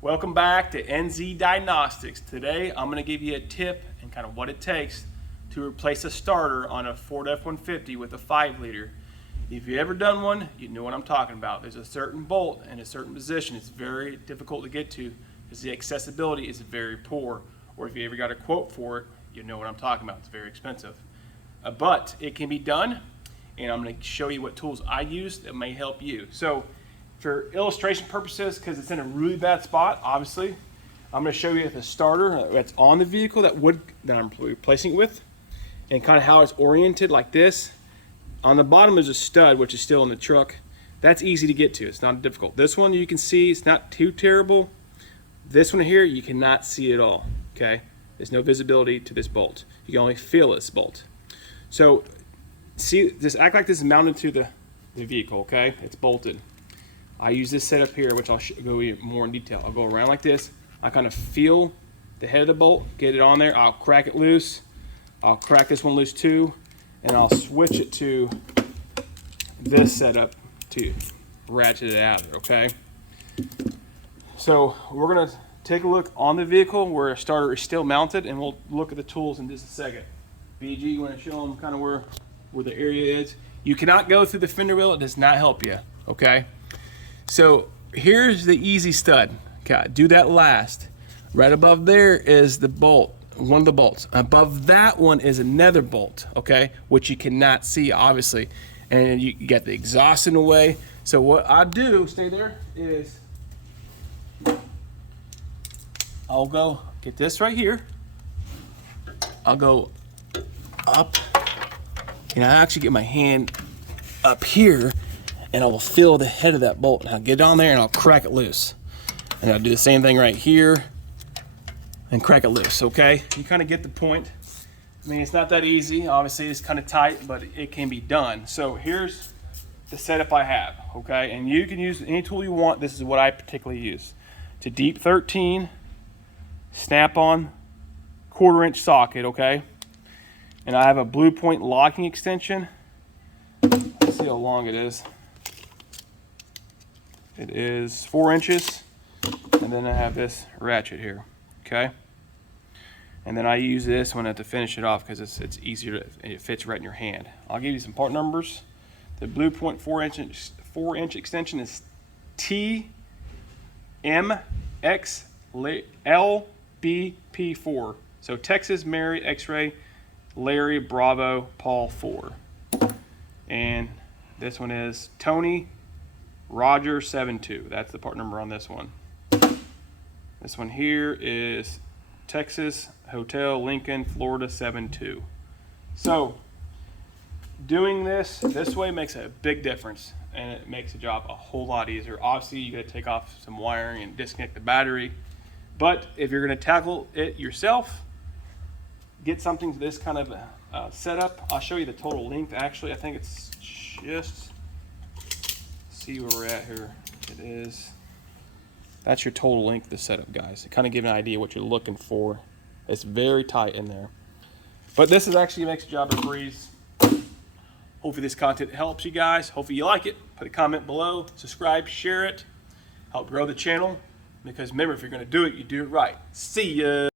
Welcome back to NZ Diagnostics. Today I'm going to give you a tip and kind of what it takes to replace a starter on a Ford F-150 with a 5-liter. If you've ever done one, you know what I'm talking about. There's a certain bolt in a certain position. It's very difficult to get to because the accessibility is very poor. Or if you ever got a quote for it, you know what I'm talking about. It's very expensive. But it can be done, and I'm going to show you what tools I use that may help you. So for illustration purposes, because it's in a really bad spot, obviously, I'm going to show you the starter that's on the vehicle that I'm replacing it with, and kind of how it's oriented like this. On the bottom is a stud, which is still in the truck. That's easy to get to. It's not difficult. This one you can see, it's not too terrible. This one here, you cannot see at all. Okay, there's no visibility to this bolt. You can only feel this bolt. So see, just act like this is mounted to the vehicle. Okay, it's bolted. I use this setup here, which I'll go more in detail. I'll go around like this. I kind of feel the head of the bolt, get it on there. I'll crack it loose. I'll crack this one loose too, and I'll switch it to this setup to ratchet it out of there, okay? So we're gonna take a look on the vehicle where a starter is still mounted, and we'll look at the tools in just a second. BG, you wanna show them kind of where the area is? You cannot go through the fender wheel, it does not help you, okay? So here's the easy stud. Okay, do that last. Right above there is the bolt, one of the bolts. Above that one is another bolt, okay, which you cannot see obviously. And you got the exhaust in the way. So what I do, stay there, is I'll go get this right here. I'll go up, and I actually get my hand up here, and I will feel the head of that bolt, and I'll get on there and I'll crack it loose. And I'll do the same thing right here and crack it loose, okay? You kind of get the point. I mean, it's not that easy. Obviously, it's kind of tight, but it can be done. So here's the setup I have, okay? And you can use any tool you want. This is what I particularly use. It's a deep 13 snap-on 1/4-inch socket, okay? And I have a Blue Point locking extension. Let's see how long it is. It is 4 inches, and then I have this ratchet here, okay? And then I use this one to finish it off because it's easier, it fits right in your hand. I'll give you some part numbers. The Blue Point 4-inch extension is TMXLBP4. So Texas Mary X-ray Larry Bravo Paul 4. And this one is Tony Roger 72. That's the part number on this one. This one here is Texas Hotel Lincoln Florida 72. So doing this way makes a big difference, and it makes the job a whole lot easier. Obviously you got to take off some wiring and disconnect the battery, but if you're going to tackle it yourself, get something to this kind of setup. I'll show you the total length. Actually, I think it's just, see where we're at here. It is, that's your total length of the setup, guys. To kind of give an idea what you're looking for. It's very tight in there. But this is actually makes the job a breeze. Hopefully this content helps you guys. Hopefully you like it. Put a comment below, subscribe, share it, help grow the channel. Because remember, if you're going to do it, you do it right. See ya.